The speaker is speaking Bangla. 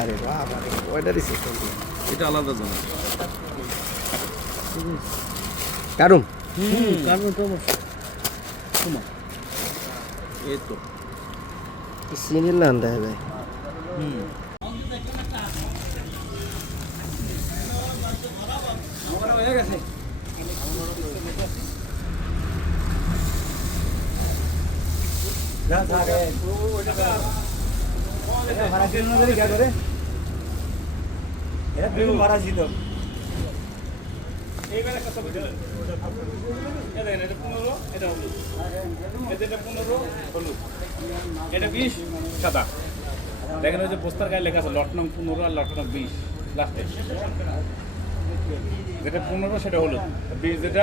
আরে বাবা রে, ওইটা দিছে এটা আলাদা জানা। কারণ কারণ তো অবশ্যই তোমার এই তো সিনিল না দেয় ভাই হয়ে গেছে। এইবার একটা ছবি দিলেন। এটা দেখেন, এটা 15, এটা হলুদ। এটা 15 হলুদ। এটা 20 সাদা। দেখেন ওই যে পোস্টার গায়ে লেখা আছে লট নং 15 আর লট নং 20 লাস্টে। যেটা 15 সেটা হলুদ, 20 যেটা